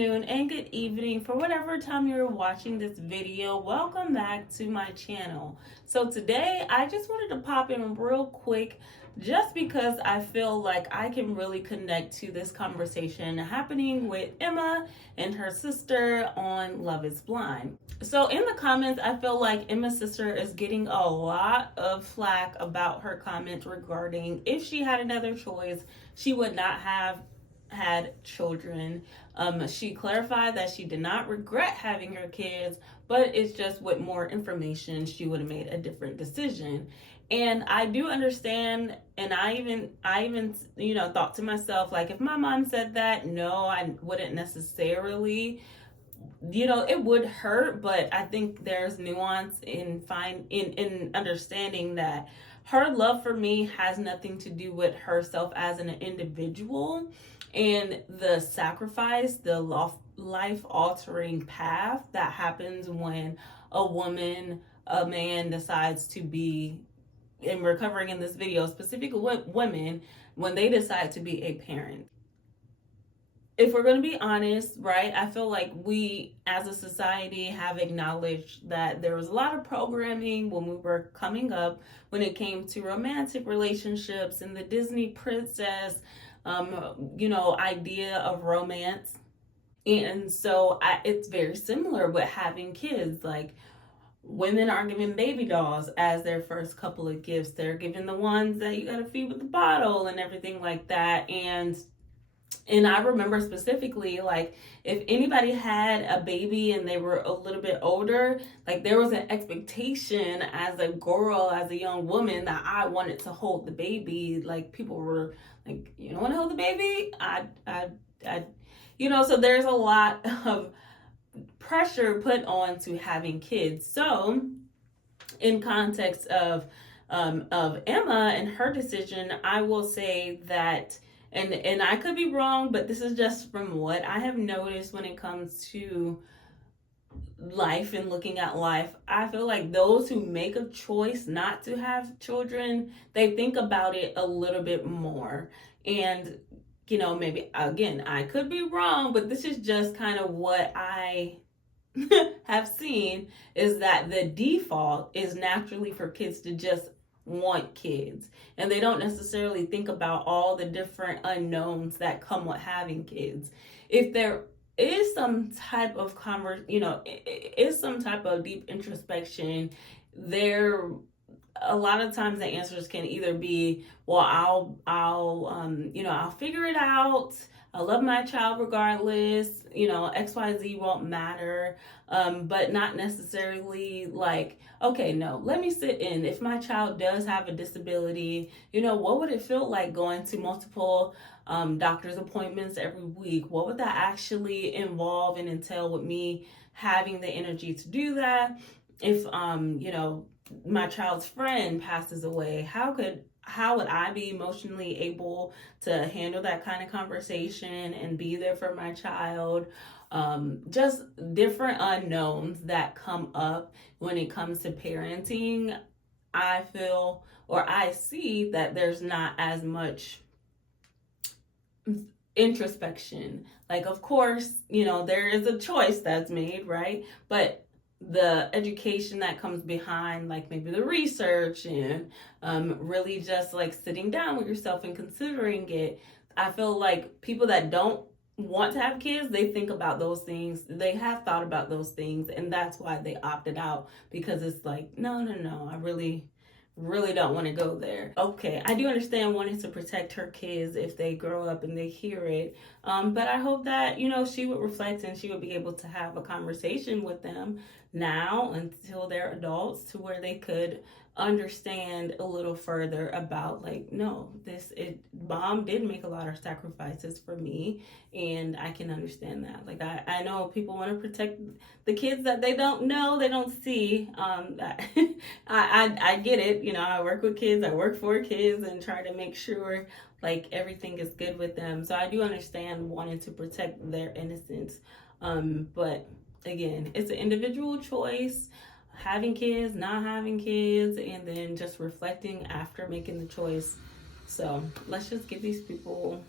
afternoon, and good evening for whatever time you're watching this video. Welcome back to my channel. So today I just wanted to pop in real quick just because I feel like I can really connect to this conversation happening with Emma and her sister on Love is Blind. So in the comments, I feel like Emma's sister is getting a lot of flack about her comments regarding if she had another choice, she would not have had children. She clarified that she did not regret having her kids, but it's just with more information, she would have made a different decision. And I do understand, and I even thought to myself, like, if my mom said that, no, I wouldn't necessarily, it would hurt, but I think there's nuance in understanding that her love for me has nothing to do with herself as an individual, and the sacrifice, the life-altering path that happens when a man decides to be, and we're covering in this video, specifically women, when they decide to be a parent. If we're going to be honest, right, I feel like we as a society have acknowledged that there was a lot of programming when we were coming up when it came to romantic relationships and the Disney princess, idea of romance. And so it's very similar with having kids. Like, women are given baby dolls as their first couple of gifts. They're given the ones that you gotta feed with the bottle and everything like that. And I remember specifically, like, if anybody had a baby and they were a little bit older, like, there was an expectation as a girl, as a young woman, that I wanted to hold the baby. Like, people were like, you don't want to hold the baby? So there's a lot of pressure put on to having kids. So in context of Emma and her decision, I will say that, and I could be wrong, but this is just from what I have noticed when it comes to life and looking at life. I feel like those who make a choice not to have children, they think about it a little bit more. And, maybe, again, I could be wrong, but this is just kind of what I have seen, is that the default is naturally for kids to just want kids, and they don't necessarily think about all the different unknowns that come with having kids. If there is some type of is some type of deep introspection there, a lot of times the answers can either be, well, I'll figure it out, I love my child regardless, XYZ won't matter, but not necessarily like, okay, no, let me sit in. If my child does have a disability, what would it feel like going to multiple doctor's appointments every week? What would that actually involve and entail with me having the energy to do that? If, my child's friend passes away, how would I be emotionally able to handle that kind of conversation and be there for my child? Just different unknowns that come up when it comes to parenting. I feel, or I see, that there's not as much introspection. Like, of course, there is a choice that's made, right? But the education that comes behind, like maybe the research and really just like sitting down with yourself and considering it, I feel like people that don't want to have kids, they think about those things, they have thought about those things, and that's why they opted out, because it's like, no, I really don't want to go there. Okay, I do understand wanting to protect her kids if they grow up and they hear it, but I hope that she would reflect and she would be able to have a conversation with them now until they're adults, to where they could understand a little further about, like, no, mom did make a lot of sacrifices for me, and I can understand that. Like, I know people want to protect the kids that they don't know, they don't see. I get it. I work with kids, I work for kids, and try to make sure like everything is good with them. So I do understand wanting to protect their innocence. But again, it's an individual choice, having kids, not having kids, and then just reflecting after making the choice. So let's just give these people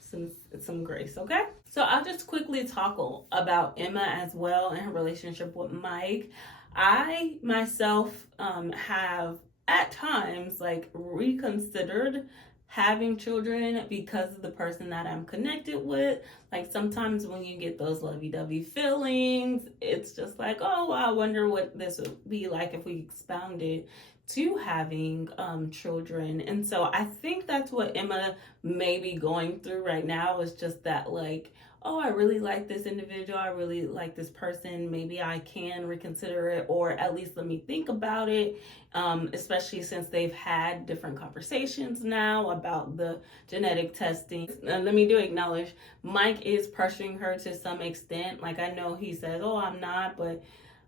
some grace, okay? So I'll just quickly talk about Emma as well and her relationship with Mike. I myself have at times like reconsidered having children because of the person that I'm connected with. Like sometimes when you get those lovey-dovey feelings, it's just like, oh, I wonder what this would be like if we expounded to having children. And so I think that's what Emma may be going through right now, is just that like, oh, I really like this individual, I really like this person, maybe I can reconsider it, or at least let me think about it, especially since they've had different conversations now about the genetic testing. Let me do acknowledge, Mike is pressuring her to some extent. Like I know he says, oh, I'm not, but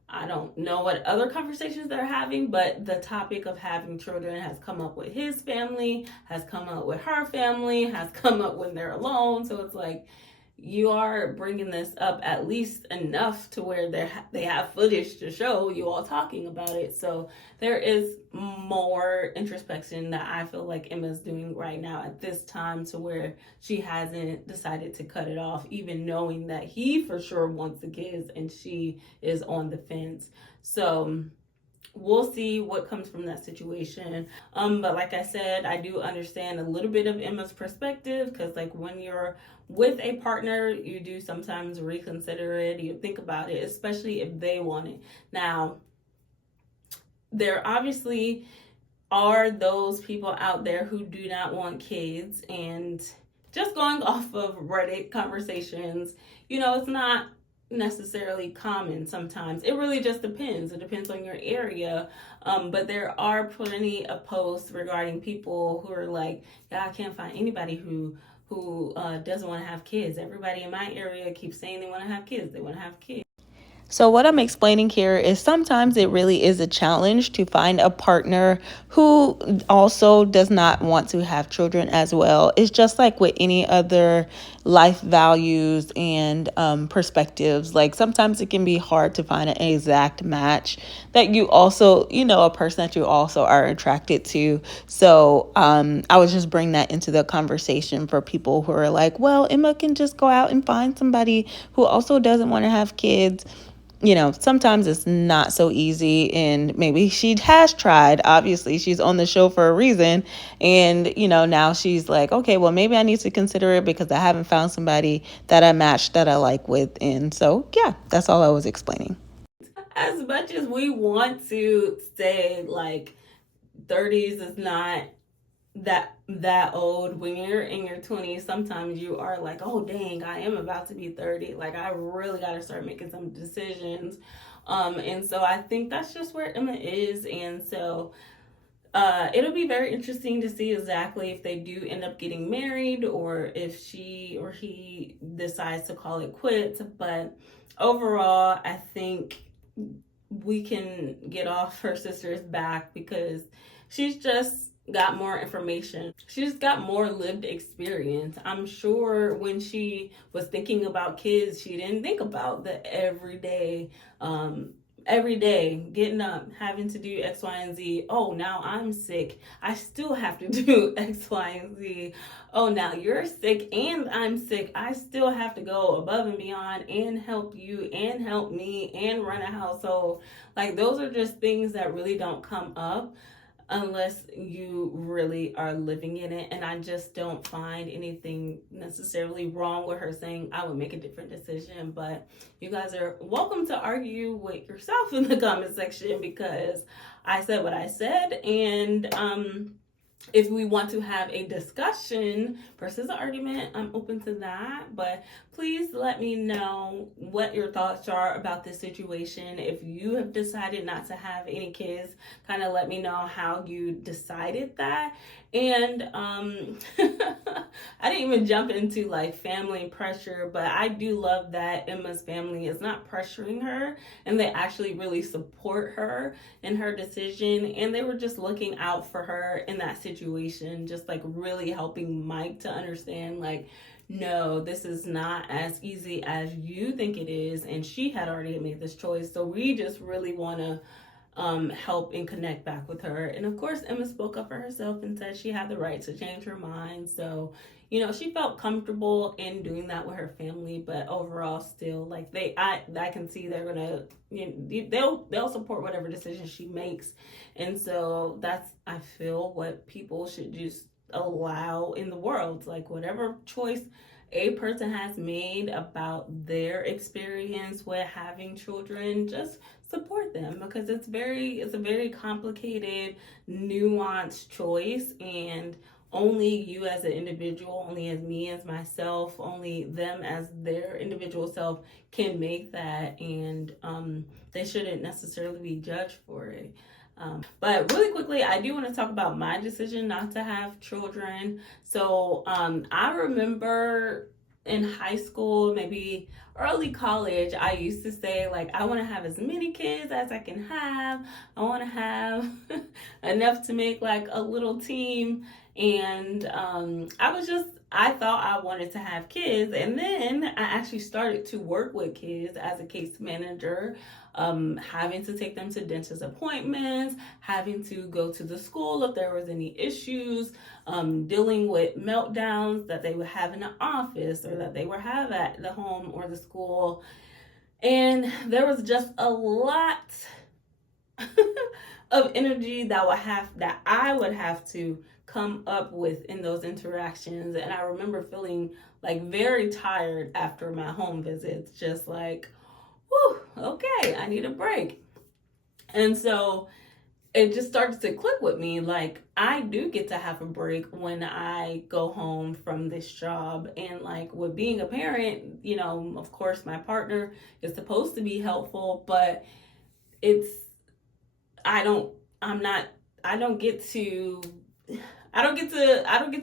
I don't know what other conversations they're having, but the topic of having children has come up with his family, has come up with her family, has come up when they're alone. So it's like, you are bringing this up at least enough to where they have footage to show you all talking about it. So there is more introspection that I feel like Emma's doing right now at this time, to where she hasn't decided to cut it off, even knowing that he for sure wants the kids and she is on the fence. So we'll see what comes from that situation. But like I said, I do understand a little bit of Emma's perspective, because like when you're with a partner, you do sometimes reconsider it, you think about it, especially if they want it. Now, there obviously are those people out there who do not want kids, and just going off of Reddit conversations, it's not necessarily common sometimes. It really just depends. It depends on your area. But there are plenty of posts regarding people who are like, yeah, I can't find anybody who doesn't want to have kids. Everybody in my area keeps saying they want to have kids. They want to have kids. So what I'm explaining here is sometimes it really is a challenge to find a partner who also does not want to have children as well. It's just like with any other life values and perspectives. Like sometimes it can be hard to find an exact match that you also, a person that you also are attracted to. So I would just bring that into the conversation for people who are like, well, Emma can just go out and find somebody who also doesn't want to have kids. Sometimes it's not so easy, and maybe she has tried. Obviously, she's on the show for a reason. And, now she's like, okay, well, maybe I need to consider it because I haven't found somebody that I match that I like with. And so, yeah, that's all I was explaining. As much as we want to say like 30s is not that old, when you're in your 20s, sometimes you are like, oh dang, I am about to be 30, like I really got to start making some decisions. And so I think that's just where Emma is. And so it'll be very interesting to see exactly if they do end up getting married, or if she or he decides to call it quits. But overall, I think we can get off her sister's back, because she's just got more information. She's got more lived experience. I'm sure when she was thinking about kids, she didn't think about the every day getting up, having to do X, Y, and Z. Oh, now I'm sick, I still have to do X, Y, and Z. Oh, now you're sick and I'm sick, I still have to go above and beyond and help you and help me and run a household. Like those are just things that really don't come up unless you really are living in it. And I just don't find anything necessarily wrong with her saying I would make a different decision. But you guys are welcome to argue with yourself in the comment section, because I said what I said. And if we want to have a discussion versus an argument, I'm open to that. But please let me know what your thoughts are about this situation. If you have decided not to have any kids, kind of let me know how you decided that. And I didn't even jump into like family pressure, but I do love that Emma's family is not pressuring her, and they actually really support her in her decision. And they were just looking out for her in that situation, just like really helping Mike to understand like, no, this is not as easy as you think it is. And she had already made this choice. So we just really want to help and connect back with her. And of course, Emma spoke up for herself and said she had the right to change her mind. So, she felt comfortable in doing that with her family, but overall, still, like I can see they're gonna, they'll support whatever decision she makes, and so that's, I feel, what people should just allow in the world, like whatever choice a person has made about their experience with having children, just support them, because it's a very complicated, nuanced choice, and only you as an individual, only as me as myself, only them as their individual self can make that, and they shouldn't necessarily be judged for it. But really quickly, I do want to talk about my decision not to have children. So I remember in high school, maybe early college, I used to say, like, I want to have as many kids as I can have. I want to have enough to make like a little team. And I thought I wanted to have kids. And then I actually started to work with kids as a case manager, having to take them to dentist appointments, having to go to the school if there was any issues, dealing with meltdowns that they would have in the office or that they would have at the home or the school. And there was just a lot of energy that I would have to come up with in those interactions. And I remember feeling like very tired after my home visits, just like, whew, okay, I need a break. And so it just started to click with me, like, I do get to have a break when I go home from this job. And like with being a parent, of course my partner is supposed to be helpful, but I don't get to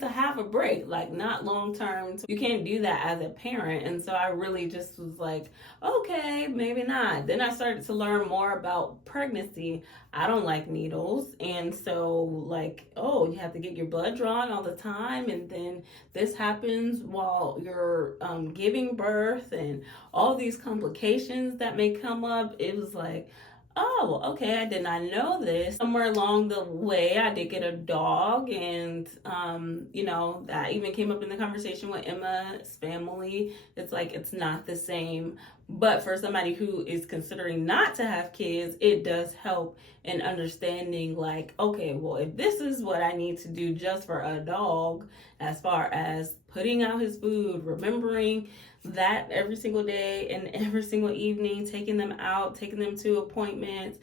have a break, like not long term. You can't do that as a parent. And so I really just was like, okay, maybe not. Then I started to learn more about pregnancy. I don't like needles. And so like, oh, you have to get your blood drawn all the time. And then this happens while you're giving birth, and all these complications that may come up. It was like, oh, okay, I did not know this. Somewhere along the way, I did get a dog, and, that even came up in the conversation with Emma's family. It's like, it's not the same. But for somebody who is considering not to have kids, it does help in understanding, like, okay, well, if this is what I need to do just for a dog, as far as putting out his food, remembering that every single day and every single evening, taking them out, taking them to appointments,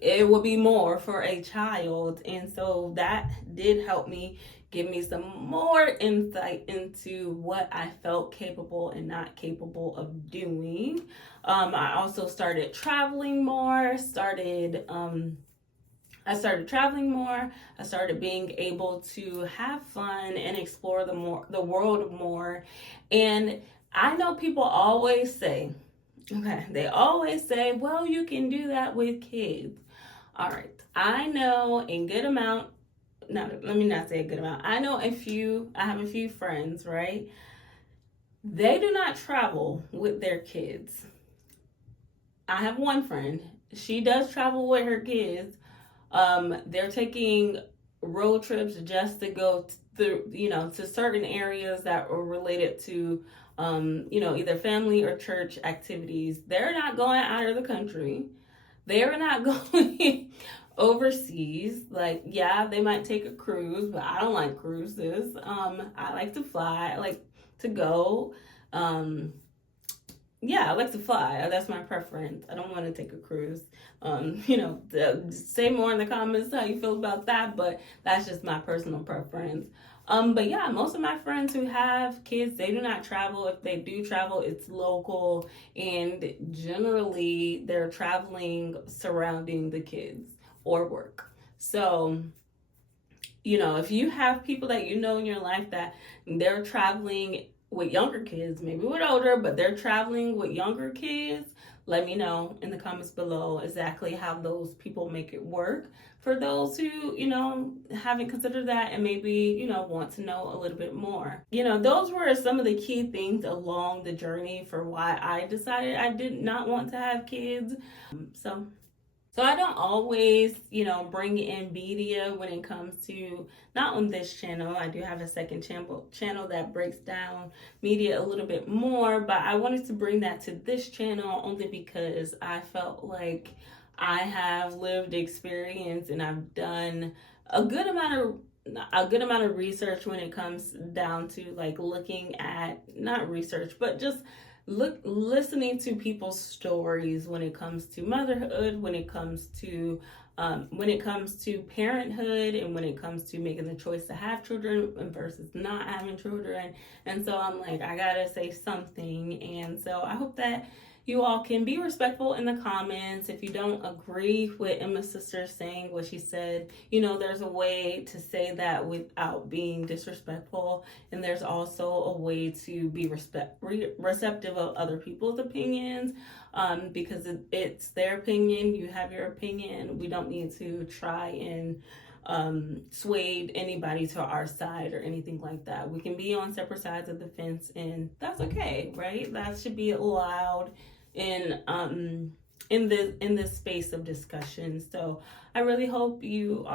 it will be more for a child. And so that did help me, give me some more insight into what I felt capable and not capable of doing. I also started traveling more, I started traveling more. I started being able to have fun and explore the world more. And I know people always say, they always say, well, you can do that with kids. All right. I know a good amount, let me not say a good amount. I have a few friends, right? They do not travel with their kids. I have one friend. She does travel with her kids. They're taking road trips just to go to certain areas that are related to either family or church activities. They're not going out of the country. They're not going overseas. Like, yeah, they might take a cruise, but I don't like cruises. I like to fly. I like to go. I like to fly. That's my preference. I don't want to take a cruise. Say more in the comments how you feel about that, but that's just my personal preference. But yeah, most of my friends who have kids, they do not travel. If they do travel, it's local, and generally they're traveling surrounding the kids or work. So, if you have people that in your life that they're traveling with younger kids, maybe with older, but they're traveling with younger kids, let me know in the comments below exactly how those people make it work. For those who, haven't considered that and maybe, want to know a little bit more. Those were some of the key things along the journey for why I decided I did not want to have kids. So So I don't always, bring in media when it comes to, not on this channel. I do have a second channel that breaks down media a little bit more, but I wanted to bring that to this channel only because I felt like I have lived experience and I've done a good amount of research when it comes down to like looking at, not research, but just listening to people's stories when it comes to motherhood, when it comes to parenthood, and when it comes to making the choice to have children versus not having children. And so I'm like, I gotta say something. And so I hope that you all can be respectful in the comments. If you don't agree with Emma's sister saying what she said, there's a way to say that without being disrespectful. And there's also a way to be receptive of other people's opinions, because it's their opinion. You have your opinion. We don't need to try and swayed anybody to our side or anything like that. We can be on separate sides of the fence, and that's okay, right? That should be allowed in this space of discussion. So I really hope you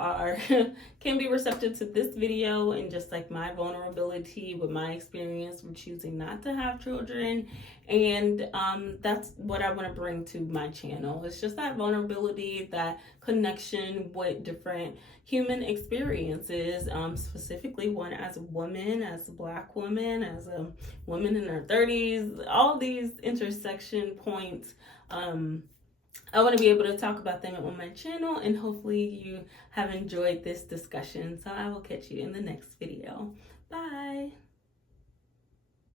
can be receptive to this video, and just like my vulnerability with my experience with choosing not to have children. And that's what I want to bring to my channel. It's just that vulnerability, that connection with different human experiences, specifically one as a woman, as a Black woman, as a woman in her 30s, all these intersection points. I want to be able to talk about them on my channel, and hopefully you have enjoyed this discussion. So I will catch you in the next video. Bye.